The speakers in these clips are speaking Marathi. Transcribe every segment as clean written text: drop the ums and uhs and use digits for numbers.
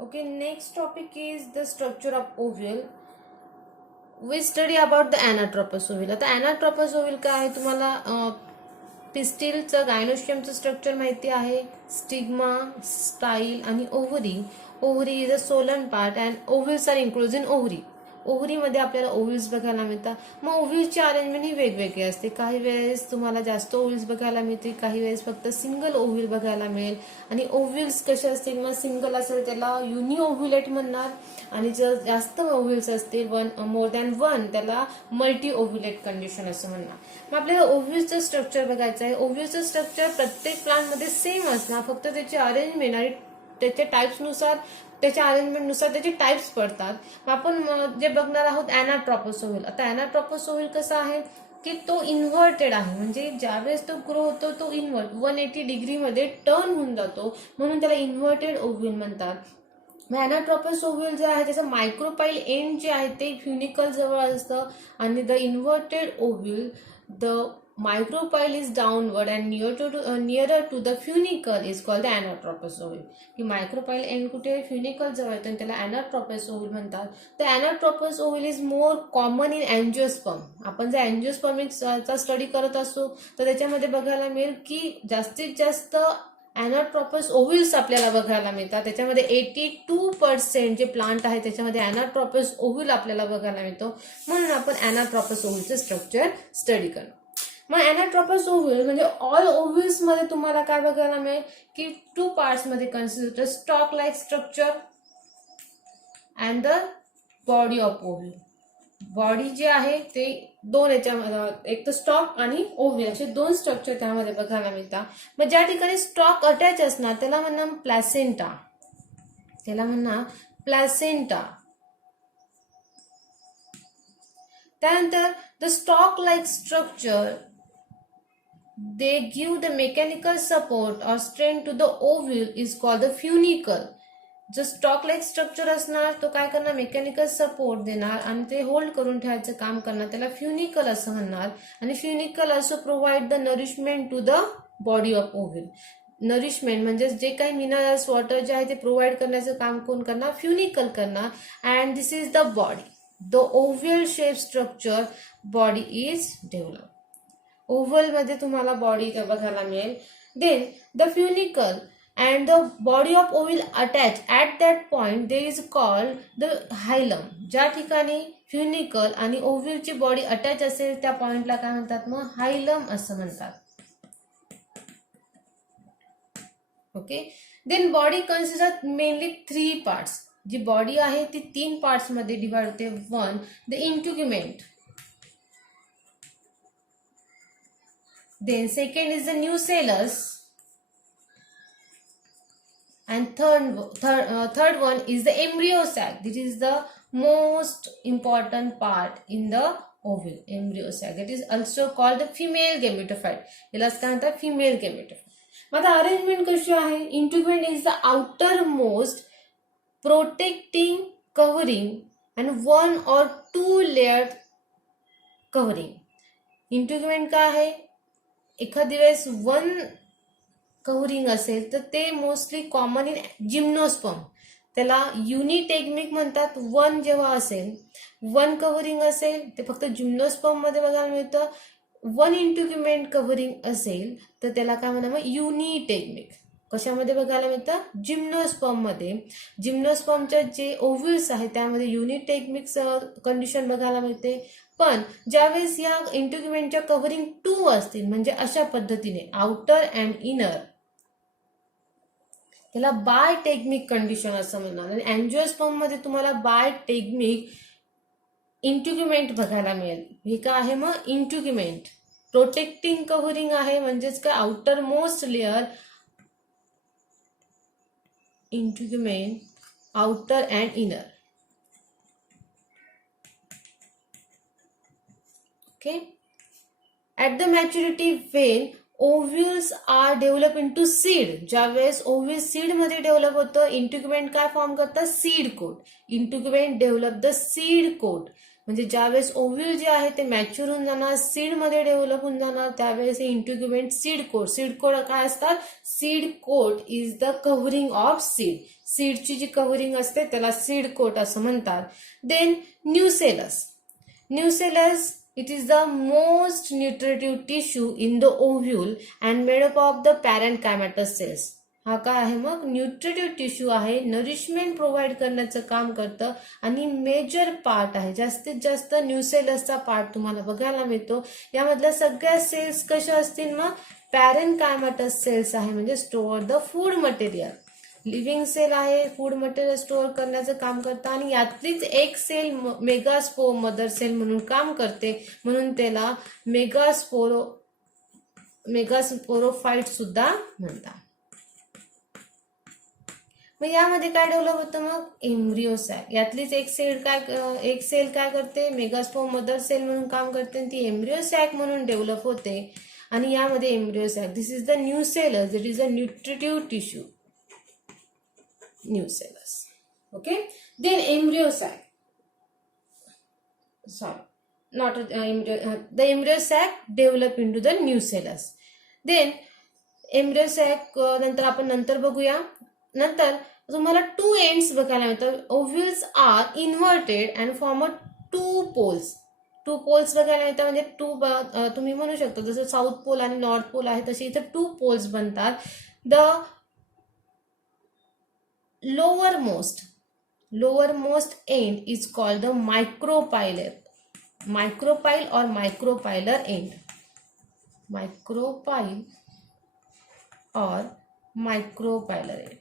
Okay, next topic is the structure of ovule. We study about the anatropous ovule. आता anatropous ovule काय आहे तुम्हाला पिस्टिलचं गायनोस्टियमचं स्ट्रक्चर माहिती आहे. स्टिग्मा, स्टाईल आणि ovary. Ovary is a swollen part and ovules are include in ovary. ओव्हरीमध्ये आपल्याला ओव्ह्यूल्स बघायला मिळतात. मग ओव्ह्यूल्सची अरेंजमेंट ही वेगवेगळी असते. काही वेळेस तुम्हाला जास्त ओव्ह्यूल्स बघायला मिळते, काही वेळेस फक्त सिंगल ओव्ह्यूल बघायला मिळेल. आणि ओव्ह्यूल्स कसे असतील, मग सिंगल असेल त्याला युनि ओव्ह्युलेट म्हणणार, आणि जर जास्त ओव्ह्यूल्स असतील मोर दॅन वन त्याला मल्टी ओव्ह्युलेट कंडिशन असं म्हणणार. मग आपल्याला ओव्ह्यूल्सचं स्ट्रक्चर बघायचं आहे. ओव्ह्यूल्सचं स्ट्रक्चर प्रत्येक प्लांटमध्ये सेम असणार, फक्त त्याची अरेंजमेंट आणि त्याच्या टाइप्सनुसार त्याच्या अरेंजमेंटनुसार त्याचे टाइप्स पडतात. आपण जे बघणार आहोत अॅनाट्रोपस ओव्ह्यूल. आता अॅनाट्रोपस ओव्ह्यूल कसा आहे की तो इन्व्हर्टेड आहे, म्हणजे ज्यावेळेस तो ग्रो होतो तो 180 डिग्रीमध्ये टर्न होऊन जातो, म्हणून त्याला इन्व्हर्टेड ओव्ह्यूल म्हणतात. अॅनाट्रोपस ओव्ह्यूल जे आहे त्याचं मायक्रोपाईल एंड जे आहे ते फ्युनिकल जवळ असतं, आणि the inverted ovule the micropyle is downward and nearer to the funicle is called the anatropous ovule. की micropyle end कुठे फ्युनिकल जवळ येतो त्याला anatropous ovule म्हणतात. The anatropous ovule is more common in angiosperm. आपण जर अँजिओस्पर्मिकचा स्टडी करत असतो तर त्याच्यामध्ये बघायला मिळेल की जास्तीत जास्त अॅनाट्रोपस ओव्ह्यूल्स आपल्याला बघायला मिळतात. त्याच्यामध्ये 82% जे प्लांट आहे त्याच्यामध्ये अॅनाट्रोपस ओव्ह्यूल आपल्याला बघायला मिळतो, म्हणून आपण अॅनाट्रोपस ओव्ह्यूलचे स्ट्रक्चर स्टडी करतो. मग अॅनाट्रोपस ओव्ह्यूल म्हणजे ऑल ओव्ह्यूल्स मध्ये तुम्हाला काय बघायला मिळेल की 2 पार्ट्स मध्ये consider stalk like structure and the body of ovule. Body जे आहे ते दोन याच्यामध्ये, एक तर स्टॉक आणि ओव्ह्यूल असे दोन स्ट्रक्चर त्यामध्ये बघायला मिळतात. मग ज्या ठिकाणी स्टॉक अटॅच असणार त्याला म्हणणार प्लॅसेंटा. त्यानंतर the stock like structure they give the mechanical support or strength to the ovule is called the funicle. जो स्टॉक लाईक स्ट्रक्चर असणार तो काय करणार, मेकॅनिकल सपोर्ट देणार आणि ते होल्ड करून ठेवायचं काम करणार, त्याला फ्युनिकल असं म्हणणार. आणि funicle also provide the nourishment to the body of ovule. Nourishment म्हणजे जे काही मिनरल्स वॉटर जे आहे ते प्रोव्हाइड करण्याचं काम कोण करणार, फ्युनिकल करणार. And this is the body. The ovule shape structure body is develop. Oval मध्ये तुम्हाला बॉडी बघायला मिळेल. Then the funicle and the body of ovule attach at that point they is called the hilum. ज्या ठिकाणी फ्युनिकल आणि ओव्ह्यूलची बॉडी अटॅच असेल त्या पॉइंटला काय म्हणतात, मग हायलम असं म्हणतात. Okay. Then body consider mainly 3 parts. जी बॉडी आहे ती 3 पार्ट्स मध्ये डिवाइड होते. 1 the integument, then second is the nucellus, and third one is the embryo sac. This is the most important part in the ovule, embryo sac. It is also called the female gametophyte. यालाच काय म्हणतात, female gametophyte. आता अरेंजमेंट कशी आहे, integument is the outer most protecting covering and 1 or 2 layered covering. Integument काय आहे, एखादी वेळेस 1 कव्हरिंग असेल तर ते मोस्टली कॉमन इन जिम्नोस्पर्म, त्याला युनिटेग्मिक म्हणतात. 1 जेव्हा असेल, 1 कव्हरिंग असेल ते फक्त जिम्नोस्पर्म मध्ये बघायला मिळतं. 1 इंट्युग्युमेंट कव्हरिंग असेल तर त्याला काय म्हणतात, मग युनिटेग्मिक. कशामध्ये बघायला मिळतं, जिम्नोस्पर्म मध्ये. जिम्नोस्पर्मच्या जे ओव्ह्यूल्स आहेत त्यामध्ये युनिटेग्मिक कंडिशन बघायला मिळते. पण ज्यावेळेस या इंट्युग्युमेंटच्या कव्हरिंग 2 असतील, म्हणजे अशा पद्धतीने आउटर अँड इनर, त्याला बायटेग्मिक कंडिशन असं म्हणणार. आणि अँजिओस्पर्म मध्ये तुम्हाला बायटेग्मिक इंट्युग्युमेंट बघायला मिळेल. हे काय आहे, मग इंट्युग्युमेंट प्रोटेक्टिंग कव्हरिंग आहे, म्हणजेच काय outer most layer integument, outer and inner. Okay. At the maturity when ovules are developed into seed, ज्यावेळेस ओव्ह्यूल सीड मध्ये डेव्हलप होतं, इंट्युग्युमेंट काय फॉर्म करतात, seed coat. Integument develop the seed coat. म्हणजे ज्यावेळेस ओव्ह्यूल जे आहे ते मॅच्युअर होऊन जाणार, सीड मध्ये डेव्हलप होऊन जाणार, त्यावेळेस हे integument seed coat. Seed coat काय असतात? Seed coat is the covering of seed. सीडची जी कव्हरिंग असते त्याला सीड कोट असं म्हणतात. Then nucellus. Nucellus it is the most nutritive tissue in the ovule and made up of the parenchymatous cells. हा काय आहे मग? न्यूट्रिटिव्ह टिश्यू आहे, नरिशमेंट प्रोव्हाइड करण्याचं काम करतं आणि मेजर पार्ट आहे. जास्तीत जास्त न्यूसेलसचा पार्ट तुम्हाला बघायला मिळतो. यामधल्या सगळ्या सेल्स कशा असतील मग? पॅरेनकायमॅटस सेल्स आहे, म्हणजे store the food material. Living cell आहे, फूड मटेरियल स्टोअर करण्याचं काम करतं आणि यातलीच एक सेल मेगास्पोर मदर सेल म्हणून काम करते, म्हणून त्याला मेगास्पोरोफाइट सुद्धा म्हणतात. मग यामध्ये काय डेव्हलप होतं मग? Embryo sack. यातलीच एक सेल काय करते? मेगास्पोर मदर सेल म्हणून काम करते आणि ती एम्ब्रिओ सॅक म्हणून डेव्हलप होते आणि यामध्ये embryo sac. This is the nucellus. It is a nutritive tissue. Nucellus. Okay, then embryo sac. Sorry, not embryo. The embryo sac develop into the nucellus. Then embryo sac नंतर आपण नंतर बघूया. नंतर तुम्हाला टू एंड्स बघायला मिळतात. Ovules are inverted and form a two poles. Two poles बघायला मिळतात, म्हणजे टू तुम्ही म्हणू शकता जसं साऊथ पोल आणि नॉर्थ पोल आहे तसे इथे टू पोल्स बनतात. The lowermost end is called the micropyle or micropylar end. Micropyle or micropylar end.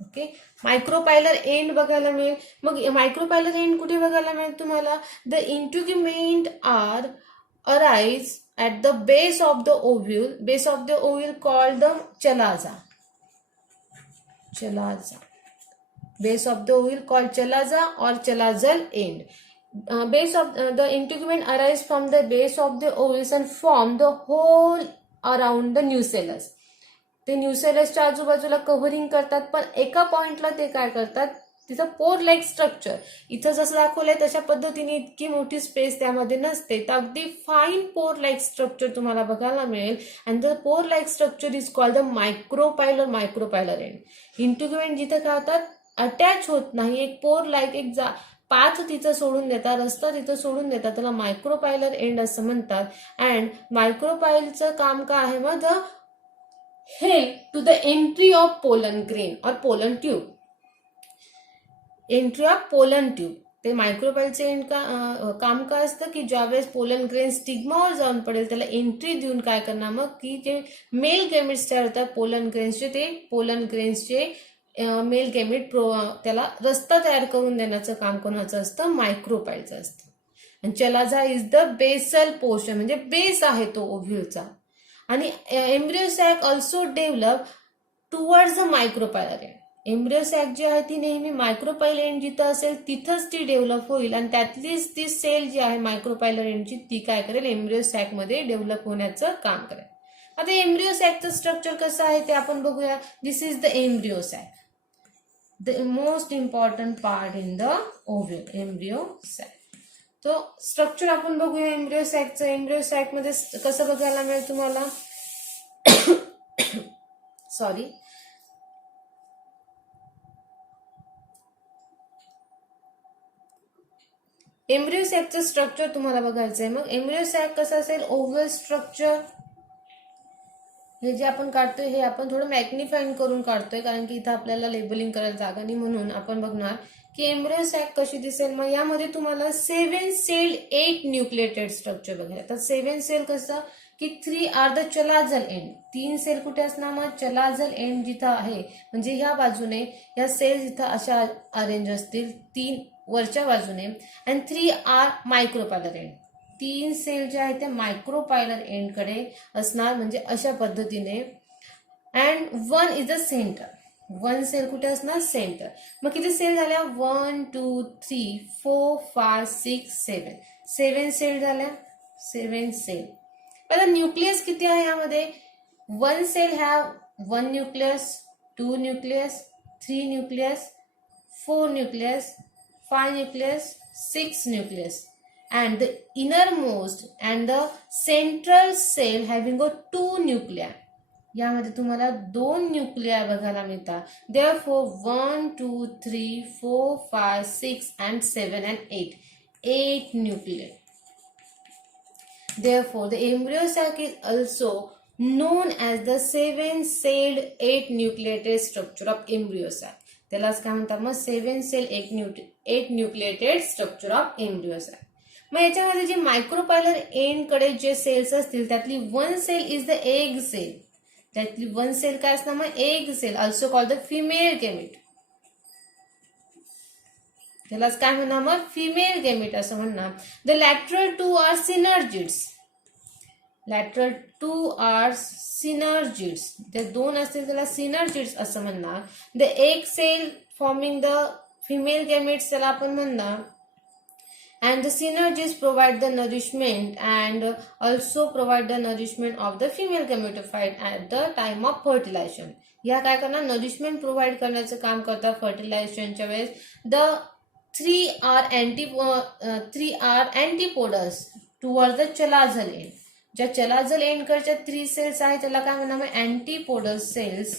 Okay, micropylar end बघायला मिळेल. मग मायक्रोपायलर एंड कुठे बघायला मिळेल तुम्हाला? The integument are arise at the base of the ovule called the chalaza. Base of the ovule called chalaza or chalazal end. Base of the integument arise from the base of the ovules and form the whole around the nucellus. ते न्यूसेलसच्या आजूबाजूला कव्हरिंग करतात, पण एका पॉइंटला ते काय करतात? तिथं पोर लाईक स्ट्रक्चर, इथं जसं दाखवलंय तशा पद्धतीने इतकी मोठी स्पेस त्यामध्ये नसते, तर अगदी फाईन पोर लाईक स्ट्रक्चर तुम्हाला बघायला मिळेल. And the pore like structure is called the micropylar end. Integument जिथे काय होतात? अटॅच होत नाही, एक पोर लाईक एक पाथ तिथं सोडून देतात, रस्ता तिथं सोडून देतात, त्याला मायक्रोपायलर एंड असं म्हणतात. अँड मायक्रोपायलचं काम काय आहे मग? The help to the entry of pollen grain और pollen tube. Entry of pollen tube. ते मायक्रोपायलचे एंड काम काय असतं की ज्यावेळेस पोलन ग्रेन स्टिग्मावर जाऊन पडेल त्याला एंट्री देऊन काय करणार मग की जे मेल गॅमेट्स तयार होतात पोलन ग्रेन्सचे, ते पोलन ग्रेन्सचे मेल गॅमेट त्याला रस्ता तयार करून देण्याचं काम कोणाचं असतं? मायक्रोपायलचं असतं. आणि chalaza is the basal portion, म्हणजे बेस आहे तो ओव्ह्यूलचा. आणि embryo sac also develop towards the micropylar end. Embryo sac जी आहे ती नेहमी मायक्रोपायलर एंड जिथं असेल तिथंच ती डेव्हलप होईल आणि त्यातलीच ती सेल जी आहे मायक्रोपायलर एंडची ती काय करेल? एम्ब्रियो सॅक मध्ये डेव्हलप होण्याचं काम करेल. आता एम्ब्रियो सॅकचं स्ट्रक्चर कसं आहे ते आपण बघूया. This is the embryo sac, the most important part in the ovule, embryo sac. तो स्ट्रक्चर आपण बघूया एम्ब्रियो सॅकचं. एम्ब्रियो सॅक मध्ये कसं बघायला मिळेल तुम्हाला? सॉरी, एम्ब्रियो सॅकचं स्ट्रक्चर तुम्हाला बघायचं आहे. मग एम्ब्रियो सॅक कसं असेल? Oval structure. हे जे आपण काढतोय हे आपण थोडं मॅग्निफाईंग करून काढतोय कारण की इथं आपल्याला लेबलिंग करायला जागा नाही, म्हणून आपण बघणार की एम्ब्रियो सॅक कशी दिसेल. मग यामध्ये तुम्हाला 7 सेल 8 न्यूक्लिएटेड स्ट्रक्चर बघायला. तर 7 सेल कसं की 3 आर द चलाझल एंड. 3 सेल कुठे असणार मग? चलाझल एंड जिथं आहे, म्हणजे ह्या बाजूने या सेल इथं अशा अरेंज असतील 3 वरच्या बाजूने. And 3 are micropylar end. 3 cell जे आहेत ते मायक्रोपायलर एंड कडे असणार, म्हणजे अशा पद्धतीने. And 1 is the centre. 1 cell कुठे असणार? सेंटर. मग किती सेल झाल्या? 1 2 3 4 5 6 7. 7 सेल झाल्या. 7 सेल. आता न्यूक्लियस किती आहे यामध्ये? 1 cell have 1 nucleus, 2 nucleus, 3 nucleus, 4 nucleus, 5 nucleus, 6 nucleus, and the innermost and the central cell having got 2 nuclei. यामध्ये तुम्हाला 2 न्यूक्लिया बघायला मिळतात. Therefore 1, 2, 3, 4, 5, 6 and 7 and 8. 8 nuclei. Therefore the embryo sac is also known as the 7-celled 8-nucleated structure of embryo sac. त्यालाच काय म्हणतात मग 7-cell 8-nucleated structure of embryo sac. मग याच्यामध्ये जे मायक्रोपायलर एंड कडे जे सेल्स असतील त्यातली 1 cell is the egg cell. त्यातली 1 सेल काय असणार मग egg cell, also called the female gamete. त्यालाच काय म्हणणार मग फिमेल गॅमेट असं म्हणणार. The lateral 2 are synergids. Lateral 2 are synergids. ते 2 असतील त्याला सिनर्जिड्स असं म्हणणार. The egg cell forming the female gametes त्याला आपण म्हणणार. And the synergies provide the nourishment and also provide the nourishment of the female gametophyte at the time of fertilization. या काय करणार नरिशमेंट प्रोव्हाइड करण्याचं काम करतात फर्टिलायझेशनच्या वेळेस. The 3 are antipodes towards the chalazal end. ज्या चलाझल एंड कडच्या 3 सेल्स आहेत त्याला काय म्हणणार मग अँटीपोडस सेल्स.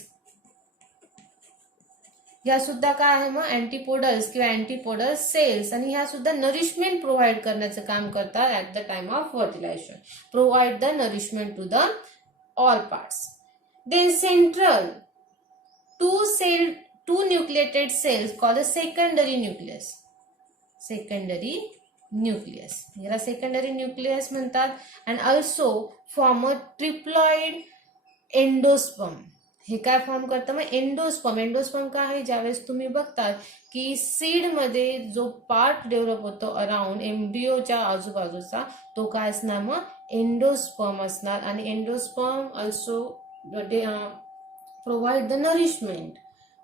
ह्या सुद्धा काय आहे मग अँटीपोडल्स किंवा अँटीपोडस सेल्स, आणि ह्या सुद्धा नरिशमेंट प्रोव्हाइड करण्याचं काम करतात at the time of fertilisation. Provide the nourishment to the all parts. Then central 2 nucleated cells called the secondary nucleus. secondary nucleus. याला secondary nucleus म्हणतात. and also form a triploid endosperm. हे काय फॉर्म करतं मग एंडोस्पर्म. एंडोस्पर्म काय आहे ज्यावेळेस तुम्ही बघतात की सीड मध्ये जो पार्ट डेव्हलप होतो अराउंड एम्ब्रियोच्या आजूबाजूचा तो काय असणार मग एंडोस्पर्म असणार. आणि endosperm also provide the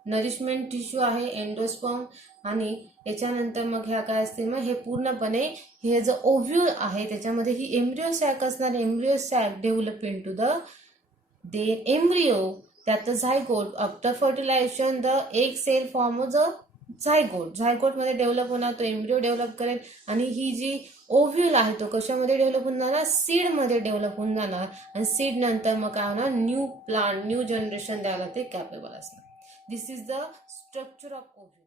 nourishment tissue आहे एंडोस्पर्म. आणि याच्यानंतर मग ह्या काय असते मग हे पूर्णपणे हे जो ओव्ह्यूल आहे त्याच्यामध्ये ही एम्ब्रियो सॅक असणार. Embryo sac develop into the embryo. That the zygote after fertilization the egg cell forms a zygote. zygote मध्ये डेव्हलप होणार तो एम्ब्रियो डेव्हलप करेल. आणि ही जी ओव्ह्यूल आहे तो कशामध्ये डेव्हलप होऊन जाणार सीड मध्ये डेव्हलप होऊन जाणार. आणि सीड नंतर मग काय होणार न्यू प्लांट न्यू जनरेशन द्यायला ते कॅपेबल असणार. दिस is the structure of ovule.